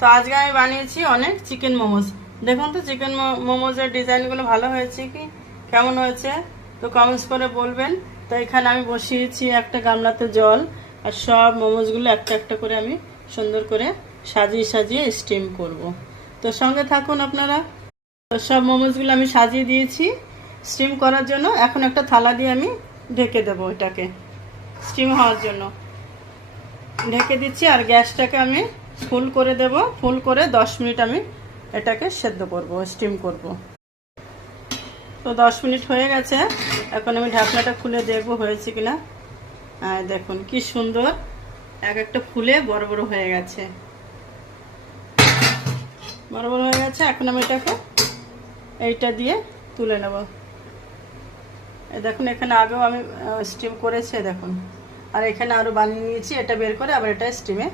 তো আজকে আমি বানিয়েছি অনেক চিকেন মোমোজ। দেখুন তো চিকেন মোমোজের ডিজাইনগুলো ভালো হয়েছে কি কেমন হয়েছে তো কমেন্টস করে বলবেন। তো এখানে আমি বসিয়েছি একটা গামলাতে জল, আর সব মোমোজগুলো একটা একটা করে আমি সুন্দর করে সাজিয়ে সাজিয়ে স্টিম করব। তো সঙ্গে থাকুন আপনারা। তো সব মোমোজগুলো আমি সাজিয়ে দিয়েছি স্টিম করার জন্য। এখন একটা থালা দিয়ে আমি ঢেকে দেবো, এটাকে স্টিম হওয়ার জন্য ঢেকে দিচ্ছি। আর গ্যাসটাকে আমি ফুল করে দেব, ফুল করে 10 মিনিট আমি এটাকে সেদ্ধ করব, স্টিম করব। তো 10 মিনিট হয়ে গেছে। এখন আমি ঢাকনাটা খুলে দেখব হয়েছে কিনা। দেখুন কি সুন্দর এক একটা ফুলে বড় বড় হয়ে গেছে, বড় বড় হয়ে গেছে। এখন আমি এটাকে এইটা দিয়ে তুলে নেব। দেখুন এখানে আগেও আমি স্টিম করেছি দেখুন, আর এখানে আরও বানিয়ে নিয়েছি। এটা বের করে আবার এটা স্টিমে